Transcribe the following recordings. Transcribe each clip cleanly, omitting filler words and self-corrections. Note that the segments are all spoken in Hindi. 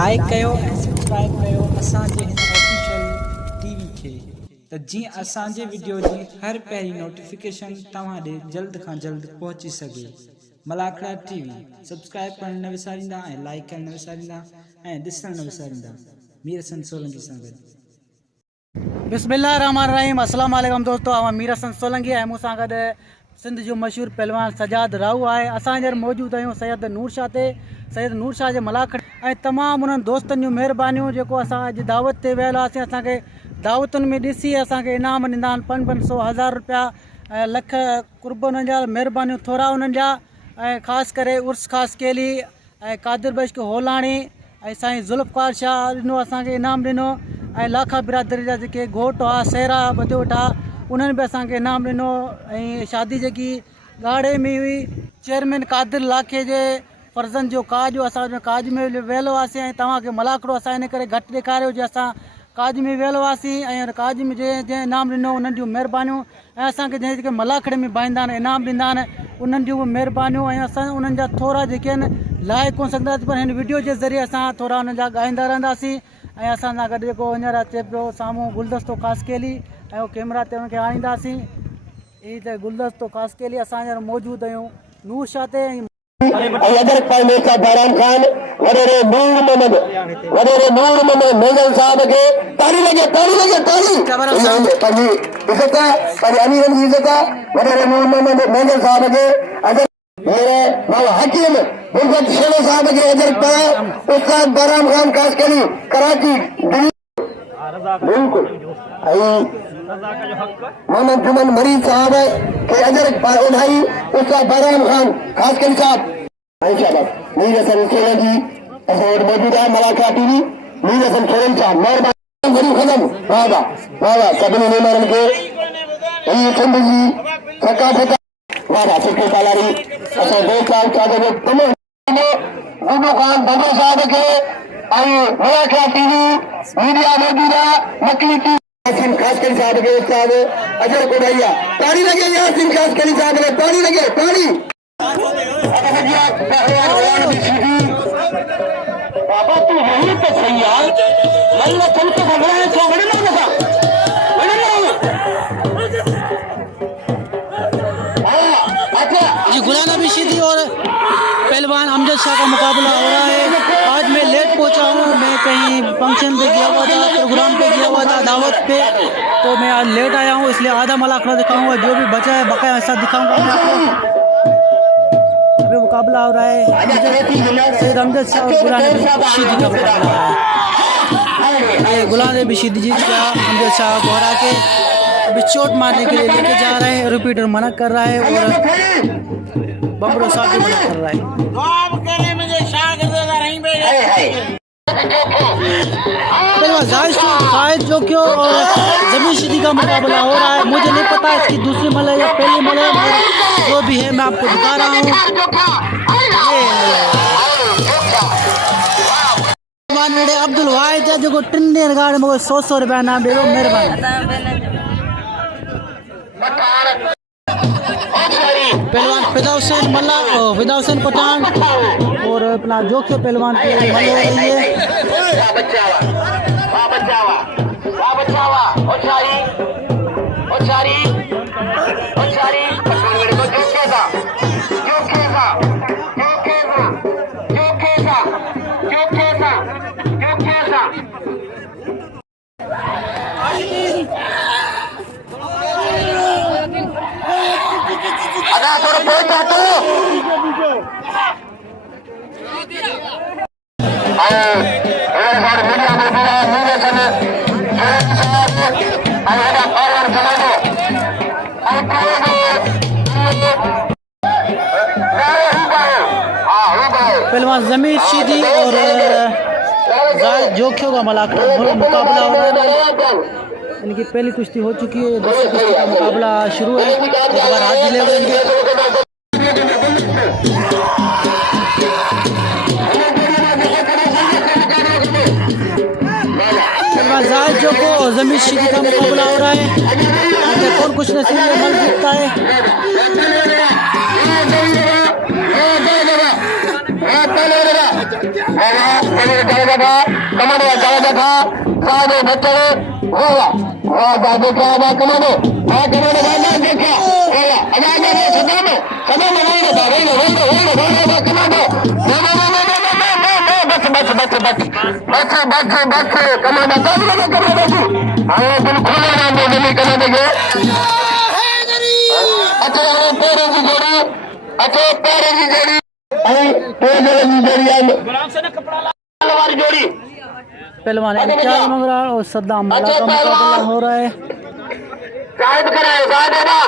लाइक कयो ऐं सब्सक्राइब कयो असांजे हिन ऑफिशियल टीवी खे त जीअं असांजे वीडियो जी हर पहिरीं नोटिफिकेशन तव्हां ॾे जल्द खां जल्द पहुची सघे। मलाखड़ा टीवी सब्सक्राइब करण न विसारींदा ऐं लाइक करण न विसारींदा ऐं ॾिसण न विसारींदा। मीर हसन सोलंकी सां गॾु। बिस्मिल्लाहिर्रहमानिर्रहीम। अस्सलाम वालेकुम दोस्तों, आवां मीर हसन सोलंकी ऐं मूंसां गॾु सिंध जो मशहूरु पहलवान सजाद राहू आहे। असां हींअर मौजूदु आहियूं सैयद नूर शाह ते। सैयद नूर शाह जे मलाखड़े ऐं तमामु उन्हनि दोस्तनि जूं महिरबानियूं जेको असां अॼु दावत ते वियल हुआसीं। असांखे दावतुनि में ॾिसी असांखे इनाम ॾींदा आहिनि 500 1000 रुपया ऐं लख कुर्ब उन्हनि जा, महिरबानियूं थोरा उन्हनि जा। ऐं ख़ासि करे उर्स ख़ासि केली ऐं कादिर बश्क होलाणी ऐं साईं ज़ुल्फ़कार शाह ॾिनो असांखे इनाम ॾिनो ऐं लाखा बिरादरी जा जेके घोट हुआ सहरा ॿधो वेठा उन्हनि बि असांखे इनाम ॾिनो। ऐं शादी जेकी ॻाढ़े में हुई चेयरमैन कादिर लाखे जे फर्ज़नि जो काज हो, असां काज में वियल हुआसीं ऐं तव्हांखे मलाखड़ो असां इन करे घटि ॾेखारियो जे असां काज में वियल हुआसीं ऐं काज में जंहिं इनाम ॾिनो उन्हनि जूं महिरबानियूं ऐं असांखे जंहिं जेके मलाखड़े में भाईंदा आहिनि इनाम ॾींदा आहिनि उन्हनि जूं बि महिरबानियूं। ऐं असां उन्हनि जा थोरा जेके आहिनि लाइ कोन सघंदासीं पर हिन वीडियो जे ज़रिए असां थोरा उन्हनि जा ॻाईंदा रहंदासीं। ऐं असां सां गॾु जेको हींअर अचे पियो साम्हूं गुलदस्तो ख़ासि केली ऐं उहो कैमरा ते हुनखे आणींदासीं। ही त गुलदस्तो ख़ासि केली असां हींअर मौजूदु आहियूं नूर शाह ते। Other prime minister Bairam Khan वडेरे नूर मोहम्मद मेजर साहब के ताली लगे पंहिंजी इज़त पंहिंजे अमीरनि जी इज़त वडेरे नूर मोहम्मद मेजर साहब के अदर मेरे बाबा हकीम मुहम्मद शेर साहब के अदर पर उस्ताद बैराम खान खास करी कराची बिल्कुल मोहम्मद जुमन मरीज साहब के अदर पर उन्हाई उस्ताद बैराम खान खास करी साहब मीर हसन सोलंकी असां वटि मौजूदु आहे। मलाखड़ा टीवी मीर हसन सोलंकी साहब महिरबानी घणी ख़तमु। वाह वाह सभिनी महिमाननि खे हीअ सिंध जी सकाफ़त वाह सुठो तालारी असां दोस्त गुलू ख़ान बबरू साहब खे ऐं मलाखड़ा टीवी मीडिया मौजूदु आहे। नकली टीवी ख़ासि करी साहब खे उस्ताद अजर कोडैया ताड़ी लॻे यासीन ख़ासि करी साहब खे ताड़ी लॻे ताड़ी बाबा तू यही तो सही यार अल्लाह तुमको घबराए तो वड़ना होगा जी गुलाम नबी शीदी और पहलवान अमजद शाह का मुकाबला हो रहा है। आज मैं लेट पहुंचा हूँ, मैं कहीं फंक्शन पे गया हुआ था, प्रोग्राम पे गया हुआ था, दावत पे, तो मैं आज लेट आया हूँ इसलिए आधा मलाखड़ा दिखाऊंगा। जो भी बचा है बकाया ऐसा दिखाऊंगा आपको। अभी मुकाबला हो रहा है सैयद अमजद शाह और गुलाम नबी शीदी का मुकाबला हो रहा है। गुलाम नबी शीदी जी का अमजद शाह को हरा के अभी चोट मारने के लिए लेके जा रहे हैं। रिपीटर मना कर रहा है और बबरू साहब भी मना कर रहा है। शायद जो क्यों और जमीन शीदी का मुकाबला हो रहा है, मुझे नहीं पता इसकी दूसरी मल है या पहली मल है, जो भी है मैं आपको दिखा रहा हूँ। अब्दुल वाहिद है जो टिन गाड़ में 100 रुपया नाम दे दो मेहरबानी। पहलवान फिदा हुसैन मल्ला फिदा हुसैन पठान और अपना जोखे पहलवान की मल हो रही है। पहलवान जमीर शीदी और जोखियों का मुकाबला हो रहा है। इनकी पहली कुश्ती हो चुकी है, दूसरी कुश्ती का मुकाबला शुरू है। एक बार हाथ मिले हुए इनके जो को जमीर शीदी का मुकाबला हो रहा है। कौन कुछ नसीब मल जीतता है। कमांडो जायजा था सादे बच्चे होगा और बाबू क्या बात कमांडो और कमांडो वाला देखा होगा आवाज आ रही है सदा में वही कमांडो बस कमांडो हाँ बिल्कुल नहीं करने देंगे अच्छा पैरों की जोड़ी अच्छा पैरों की जोड़ी जोड़ी पहलवान इम्तियाज मंगराल और सद्दाम मला का मुकाबला हो रहा है। साइड कराए साइड है ना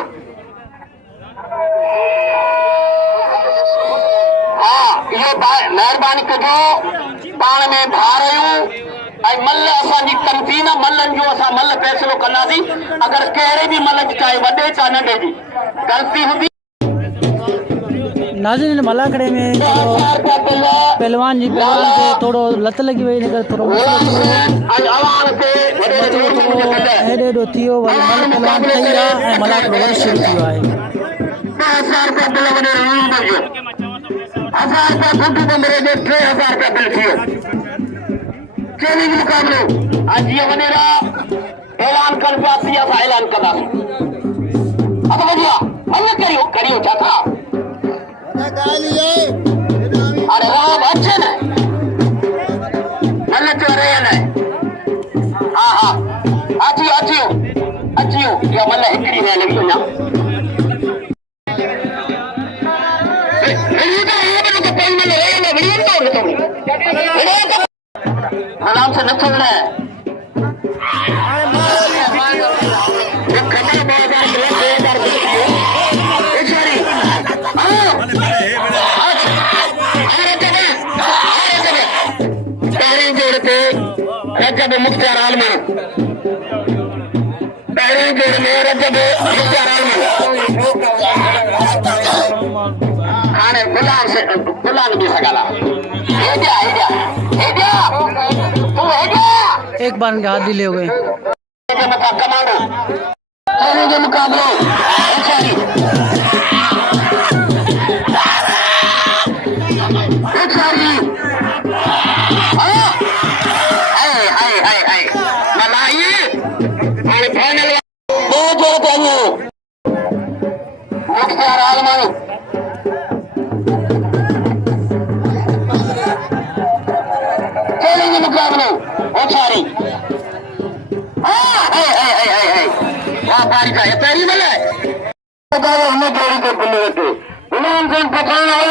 हाँ ये मेहरबानी कजो पाण में भार आहियूं ऐं मल असांजी तनज़ीम मल्लनि जो असां मल फ़ैसिलो कंदासीं अगरि कहिड़े बि मल जी चाहे वॾे चाहे नंढे जी ग़लती हूंदी नाज़रीन मलाखड़े में पहलवान जी पहलवान से थोड़ो लत लगी वही निकर थोड़ो हेॾे हेॾो थी वियो वरी मल पहलवान ठही आहे ऐं मलाखड़ो वरी शुरू थी वियो आहे। चैलेंज मुकाबलो आज ये वनेरा ऐलान कर पाती है ऐलान करना अब बढ़िया मल करियो क्या था अरे राम अच्छे ने मल तो रहे ने हाँ हाँ अचियो या मल हिकड़ी में लगी ना आराम से न छोड़ना है रजब मुख्तार आलम पहली जोड़ में रजब मुख्तार आलम हाँ गुलाम भी सगाला एक बार इनके हाथ ढीले हो गए। कमांडो जो मुकाबलो मुख्तार आलम चैलेंज मुकाबलो ओछारी वाह पारी का ये पहली बल है हमें जोड़ी को बल्ले होते गुलाम सिंह पठान और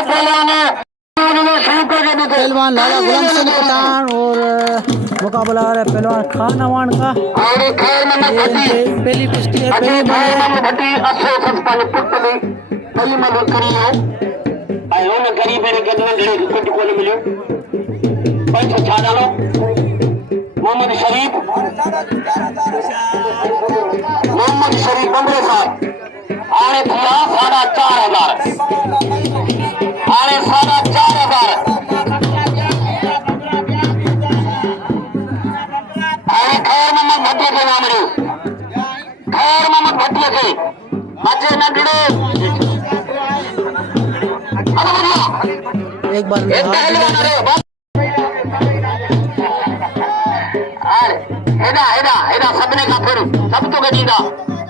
पहलवान लाला गुलाम सिंह पठान और मुकाबला है पहलवान खान अवान का। पहली कुश्ती है पहली मोहम्मद शरीफ बंदरे साहब आने थिया 4,500 आने 4,500 आने खैर मोहम्मद भट्टी के नाम रे खैर मोहम्मद भट्टी के बच्चे नडड़े एक बार हेदा सबने का फिर सब तो गजीदा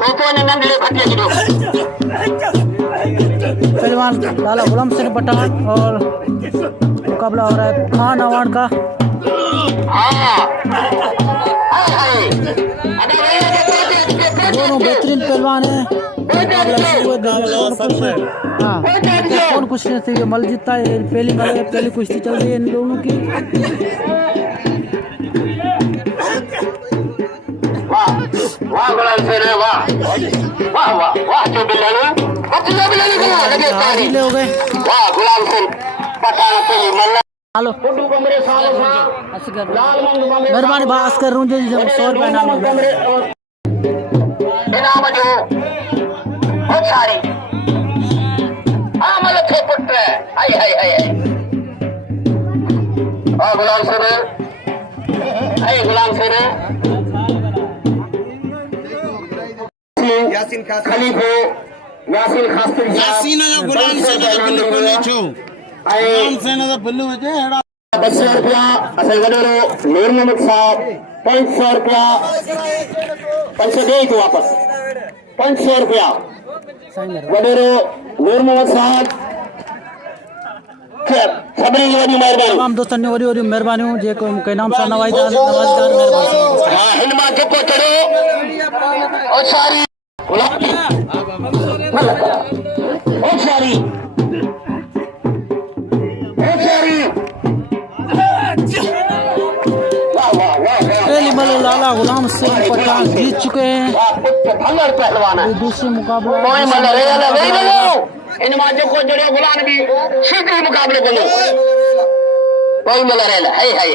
तो ने नंदले भट्टी गिरो पहलवान लाला गुलाम सिंह पठान और मुकाबला हो रहा है खान अवान का। दोनों बेहतरीन पहलवान हैं। हाँ कौन कुश्ती से मल जीतता है पहली कुश्ती चल रही है इन दोनों की। वाह गुलाम सिंह वाह वाह वाह वाह जो बिल्लानी लगे ताली हो गए। वाह गुलाम सिंह पठान से मल्ला हेलो टुडू कमरे साल असगर लाल मंग मेहरबानी बात कर रहा हूँ जो 100 रुपये इनाम जो बहुत सारी आमल थे पुत्र हाय हाय हाय और गुलाम सिंह हाय गुलाम सिंह यासीन खास खलीफो यासीन खास्तर यासीन जो गुलाम सिंह जो बिल्लु कोने छो गुलाम सिंह जो बिल्लु जे 200 रुपया असल वडेरो नूर मोहम्मद साहब 500 रुपया 500 दे तो वापस 500 रुपया वडेरो नूर मोहम्मद साहब सभिनी जी वॾी महिरबानी तमाम दोस्तनि वॾी वॾी महिरबानियूं जेको मूंखे इनाम सां नवाज़दार महिरबानी हां हिन मां जेको चढ़ो ओ सारी ओ सारी पहली बार लाला गुलाम सिंह पठान जीत चुके हैं पहलवान है दूसरे मुकाबले कोई इन मां जेको जड़ियो गुलाम भी सीधे मुकाबले को कोई मल रहे है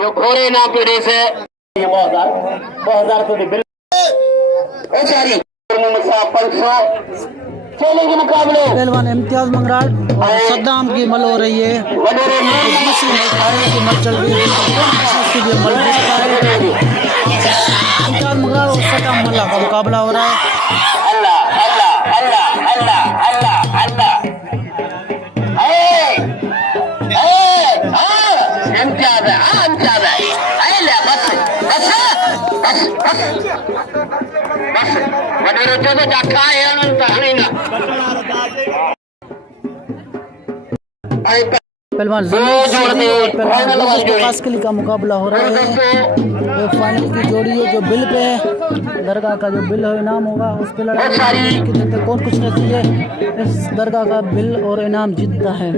यो घोड़े ना पीड़े से ये 2000 तो बिल ओ सारी मुसाफ 500 चलेंगे के मुकाबले पहलवान इम्तियाज मंगराट और सद्दाम की मल हो रही है दूसरी की मल चल रही है मल इम्तियाज मंगराट और सद्दाम मल्ला का मुकाबला हो रहा है अल्लाह अल्लाह अल्लाह अल्लाह अल्लाह अल्लाह इम्तियाज है इम्तियाज है ले बस बस बस बस बस वडेरो जो तो जाखा है उन हणी ना पहलवान कास्कली का मुकाबला हो रहा है ये फाइनल की जोड़ी है जो बिल पे दरगाह का जो बिल है इनाम होगा उस पे लड़ाई कौन कुछ नसीब है इस दरगाह का बिल और इनाम जीतता है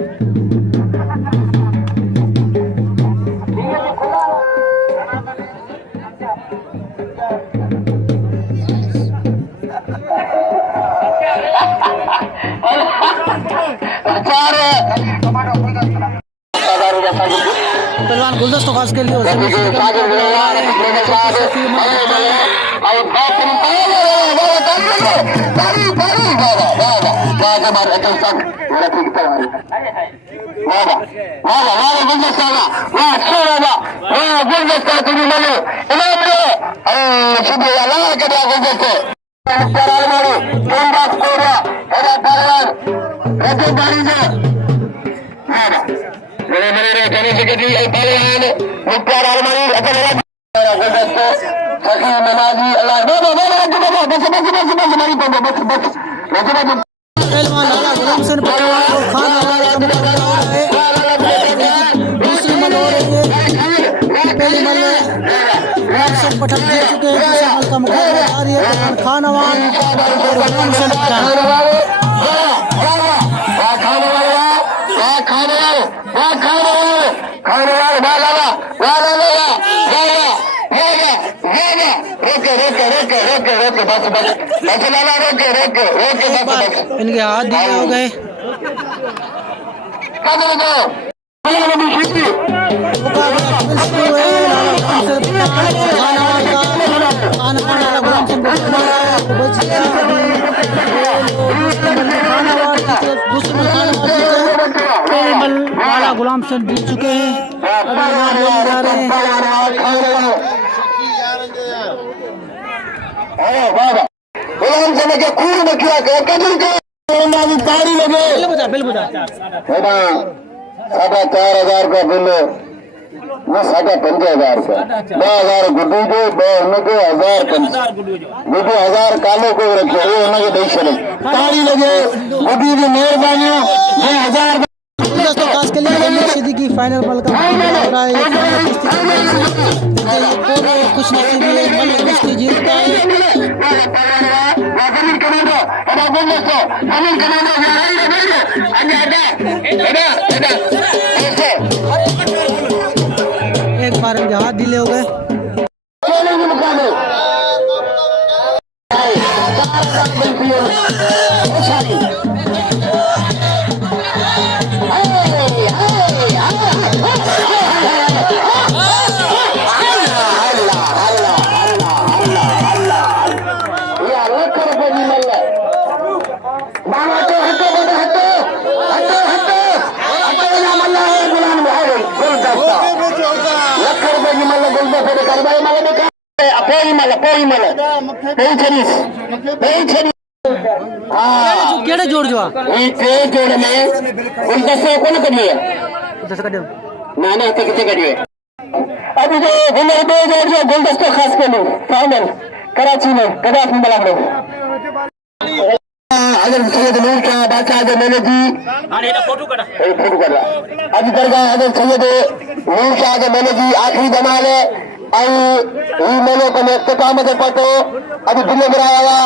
पहलवान गुलदस्तों खास के लिए पहलवान लाला गुलाम सिंह पठान और खान दूसरी मल हो रही है पहली मल गुलाम सिंह पठान जीत चुके हैं दूसरी मल का मुकाबला जारी है खान अवान और गुलाम सिंह पठान इनके हाथ दिए हो गए गुलाम सिंह जीत चुके हैं जा रहे हैं गुलाम सिंह के खून में क्या तारी लगे बिल बता 4,500 का बिल ना 5,500 का 2,000 गुड्डू जो 1000 कालो को रखे वो उनके देख चले तारी लगे गुड्डू की मेहरबानी 1000 दोस्तों खास के लिए सीधी की फाइनल बल का मुकाबला हो रहा है कुछ नसीब मिले मल कुश्ती जीतता है एक बार इनके हाथ ढीले हो गए केड़े जोड़ जो जोड़ में गुलदस्ते कोन कढी है दस कढियो नाना तक से करिए अभी जो विनर 2000 जो गुलदस्ता खास के लिए फाइनल कराची में गदाफ में बला अगर सैयद नूर शाह बादशाह जो मैंने जी फोटो कर रहा अभी दरगाह अगर सैयद नूर शाह जो मैंने जी आखिरी जमाल है आई मेले को इख्तिताम से पहुंचो अभी दिल गिराया हुआ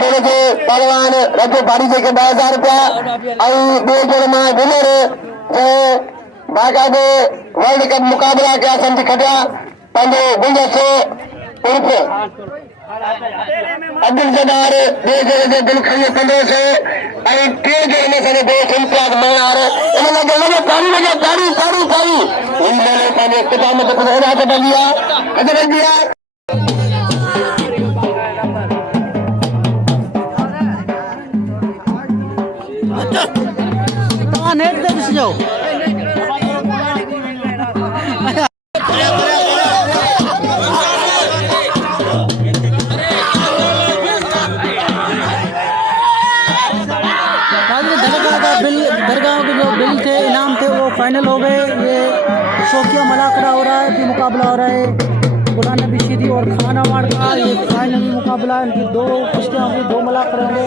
जोड़े के पहलवान रजो बाड़ी जे के 2000 रुपया आई दो जोड़ में विनर जो बाकायदे वर्ल्ड कप मुकाबला के समझ खटिया पंहिंजो गुलदस्तो उर्फ अब्दुल जब्बार दो जोड़े से दिल खड़ी 1500 आई टे जोड़े में सने दोस्त इम्तियाज मयार इन लगे तारी इन मेले पंहिंजे इख्तिताम ते पहुंचा के बलिया अदर दिया तव्हां नेट ते ॾिसिजो दरगाह के जो बिल थे इनाम थे वो फाइनल हो गए। ये शौकिया मलाकड़ा हो रहा है भी मुकाबला हो रहा है गुलाम नबी शीदी और खान अवार्ड का ये फाइनल मुकाबला है। इनकी दो कुश्तियाँ हुई, दो मलाकड़े हुए।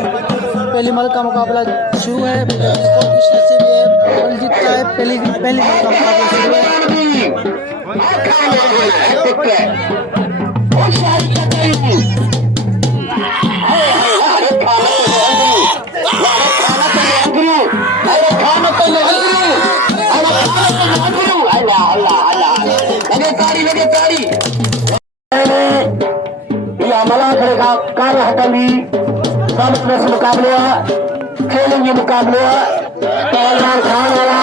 पहली मल का मुकाबला शुरू है, कुश्ती से भी बल जीतता है। पहली मल का मुकाबला शुरू है। कार्य हटाली साबित में मुकाबले खेलेंगे मुकाबले पहलवान खान वाला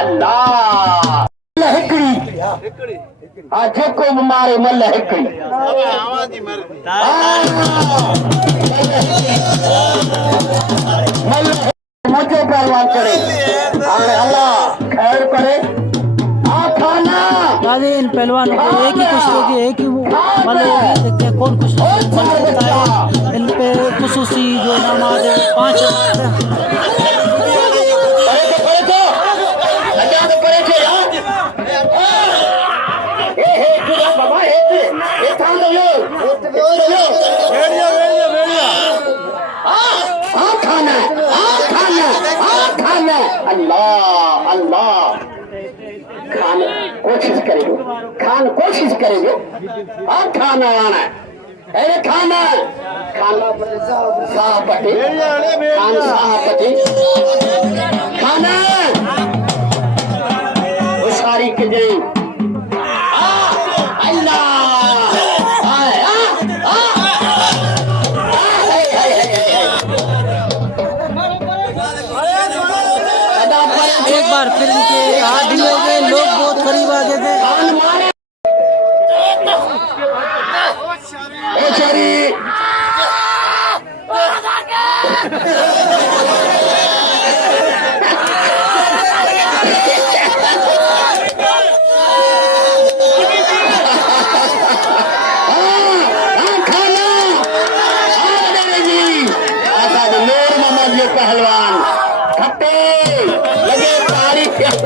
अल्लाह आज को मारे मल हिकड़ी मुझे पहलवान करे अल्लाह खैर करे। इन पहलवानों को एक ही कुश्ती की एक ही मतलब देखते हैं कौन कुश्ती करता है। इन पे खुसूसी जो इनामात है 5 अल्लाह अल्लाह खान कोशिश करेंगे और खाना आना है। अरे खाना साहपति खाना उसारी के जय एक बार फिर इनके हाथ ढीले हो गए, लोग बहुत करीब आ गए थे। पहलवान खट्टे लगे तारीफ लगे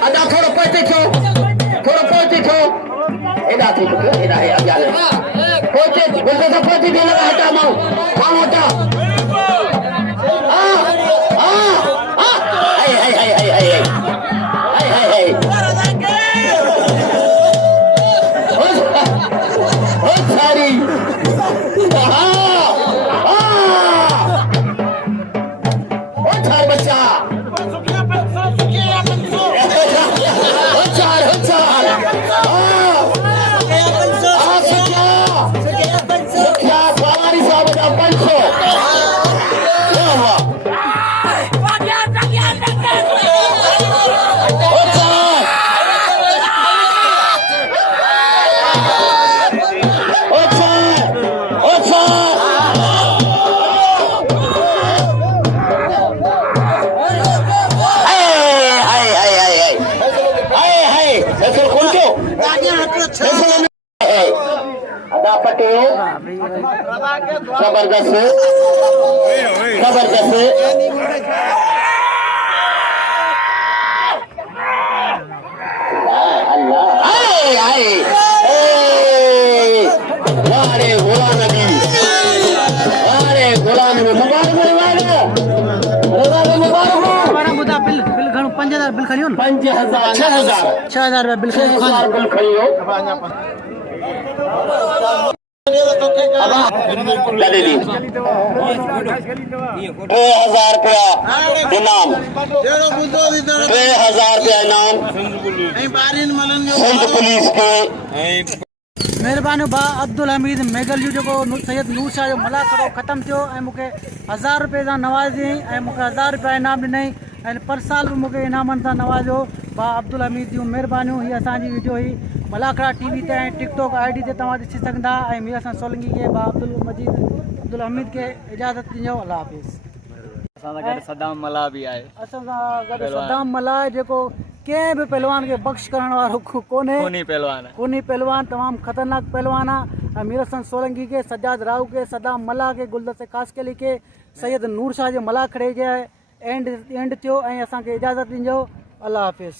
अदा थोड़ा पहुंचे छो एदा थी तो एदा है अब जाने पहुंचे बोलते तो पहुंचे दिन हटा माओ काम होता पटे जबरदस्त जबरदस्त वारे गुलाम नबी वारे गुलाम नबी हमारा मुद्दा बिल बिल घणो 5000 बिल खणियो न 5000 6000 रुपया बिल खणियो 6000 बिल खणियो जल्दी दी 2000 रुपया इनाम 2000 रुपया इनाम सिंध पुलिस के महिरबानी बा अब्दुल हमीद मेगल जो सैयद नूर शाह जो मला खड़ो ख़त्म थियो ऐं मूंखे 1000 रुपये सां नवाज़ियईं ऐं मूंखे 1000 रुपया इनाम ॾिनई ऐं पर साल बि मूंखे इनामनि सां नवाज़ियो बा अब्दुल हमीद जूं महिरबानियूं। हीअ असांजी वीडियो हुई मलाखड़ा टीवी ते ऐं टिकटॉक ID ते तव्हां ॾिसी सघंदा ऐं मीर हसन सोलंकी खे बा अब्दुल हमीद खे इजाज़त ॾिजो। अल्लाह हाफ़िज़। असां सां गॾु सदाम मला बि आहे। असां सां गॾु सदाम मला जेको कंहिं बि पहलवान खे बख़्श करण वारो कोन्हे। कोनी पहलवान तमामु ख़तरनाक पहलवान आहे। ऐं मीर हसन सोलंकी के सजाद राव के सदाम मला के गुलदस्ते कासकली के सैयद नूर शाह जे मलाखड़े जे एंड थियो ऐं असांखे इजाज़त ॾिजो। अल्लाह हाफ़िज़।